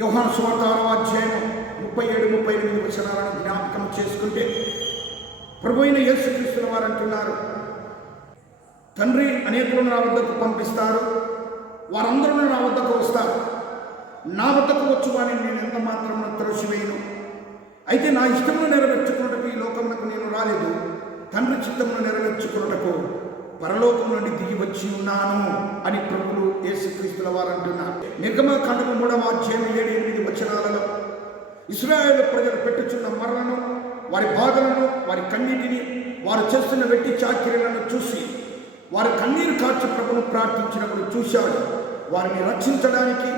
యోహన్ సువర్తారో అధ్యాయం ముప్పై ఏడు ముప్పై ఎనిమిది వచనాలను జ్ఞాపకం చేసుకుంటే ప్రభు అయిన యేసుక్రీస్తుల వారు అంటున్నారు తండ్రి అనేకులను నా వద్దకు పంపిస్తారు వారందరూ నా వద్దకు వస్తారు. నా వద్దకు వచ్చు వారిని నేను ఎంత మాత్రం త్రోసివేయను? అయితే నా ఇష్టమును నెరవేర్చుకున్నటకు ఈ లోకములకు నేను రాలేదు. తండ్రి చిత్తమును నెరవేర్చుకున్నటకు పరలోకం నుండి దిగి వచ్చి ఉన్నాను అని ప్రభులు యేసుక్రీస్తుల వారు అంటున్నారు. నిర్గమకాండము మూడవ అధ్యాయం ఏడు ఎనిమిది వచనాలలో ఇస్రాయేల్ ప్రజలు పెట్టుచున్న మరణను వారి బాధలను వారి కన్నీటిని వారు చేస్తున్న వెట్టి చాకిరీలను చూసి వారు కన్నీరు కార్చి ప్రభును ప్రార్థించినప్పుడు చూశాడు. వారిని రక్షించడానికి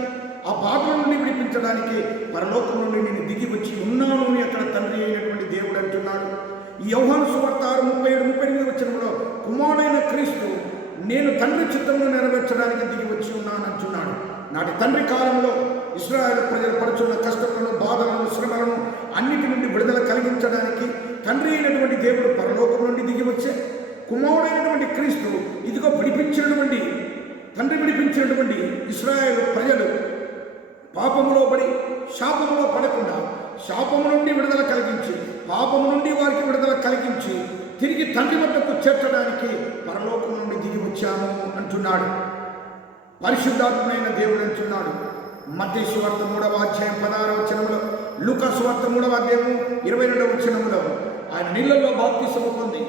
ఆ బాధల నుండి విడిపించడానికి పరలోకం నుండి నేను దిగి వచ్చి ఉన్నాను అని అక్కడ తండ్రి అయినటువంటి దేవుడు అంటున్నాడు. ఈ యౌహాను సువార్త ఆరు ముప్పై ఏడు ముప్పై ఎనిమిది వచ్చినప్పుడు కుమారుడైన క్రీస్తు నేను తండ్రి చిత్తంలో నెరవేర్చడానికి దిగి వచ్చి ఉన్నాను అంటున్నాడు. నాటి తండ్రి కాలంలో ఇస్రాయల్ ప్రజలు పడుచున్న కష్టములను బాధలను శ్రమలను అన్నిటి నుండి విడుదల కలిగించడానికి తండ్రి అయినటువంటి దేవుడు పరలోకం నుండి దిగి వచ్చే కుమారుడైనటువంటి క్రీస్తు ఇదిగో విడిపించినటువంటి తండ్రి విడిపించినటువంటి ఇస్రాయేల్ ప్రజలు పాపములో పడి శాపములో పడకుండా శాపము నుండి విడుదల కలిగించి పాపము నుండి వారికి విడుదల కలిగించి తిరిగి తండ్రి వద్దకు చేర్చడానికి పరలోకం నుండి దిగి వచ్చాము అంటున్నాడు. పరిశుద్ధాత్మైన దేవుడు అంటున్నాడు. మధ్య సువార్త మూడవ అధ్యాయం పదహారవ వచనంలో లూకా సువార్త మూడవ అధ్యాయము ఇరవై రెండవ వచనంలో ఆయన నీళ్ళల్లో బాప్తిసం పొంది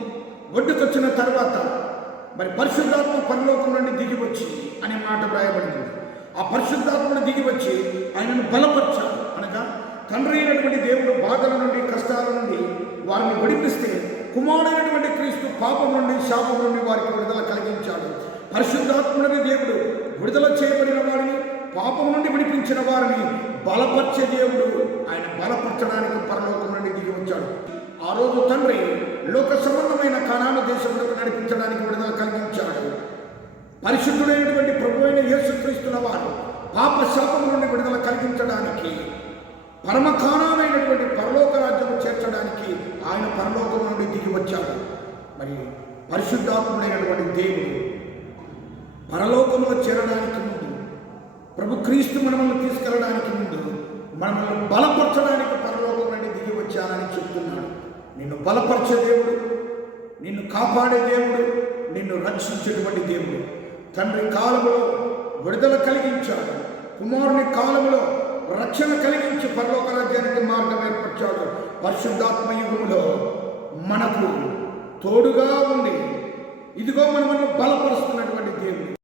ఒడ్డుకొచ్చిన తర్వాత మరి పరిశుద్ధాత్మ పరలోకం నుండి దిగి వచ్చి అనే మాట వ్రాయబడింది. ఆ పరిశుద్ధాత్మను దిగి వచ్చి ఆయనను బలపరచ తండ్రి అయినటువంటి దేవుడు బాధల నుండి కష్టాల నుండి వారిని విడిపిస్తే కుమారుడైనటువంటి క్రీస్తు పాపం నుండి శాపం నుండి వారికి విడుదల కలిగించాడు. పరిశుద్ధాత్ముడని దేవుడు విడుదల చేయబడిన వారిని పాపం నుండి విడిపించిన వారిని బలపరిచే దేవుడు ఆయన బలపరచడానికి పరలోకం నుండి దిగి వచ్చాడు. ఆ రోజు తండ్రి లోక సంబంధమైన కణాను దేశంలోకి నడిపించడానికి విడుదల కలిగించాడు. పరిశుద్ధుడైనటువంటి ప్రభు అయిన యేసుక్రీస్తుల వారు పాప శాపం నుండి విడుదల కలిగించడానికి పరమకాణమైనటువంటి పరలోక రాజ్యము చేర్చడానికి ఆయన పరలోకం నుండి దిగి వచ్చాడు. మరి పరిశుద్ధాత్ముడైనటువంటి దేవుడు పరలోకంలో చేరడానికి ముందు ప్రభు క్రీస్తు మనల్ని తీసుకెళ్ళడానికి ముందు మనల్ని బలపరచడానికి పరలోకం నుండి దిగి వచ్చానని చెప్తున్నాడు. నిన్ను బలపరిచే దేవుడు నిన్ను కాపాడే దేవుడు నిన్ను రక్షించేటువంటి దేవుడు. తండ్రి కాలంలో విడుదల కలిగించాడు. కుమారుని కాలంలో రక్షణ కలిగి పరలోక రాజ్యానికి మార్గం ఏర్పరిచాడు. పరిశుద్ధాత్మ యుగములో మనకు తోడుగా ఉండి ఇదిగో మనల్ని బలపరుస్తున్నటువంటి దేవుడు.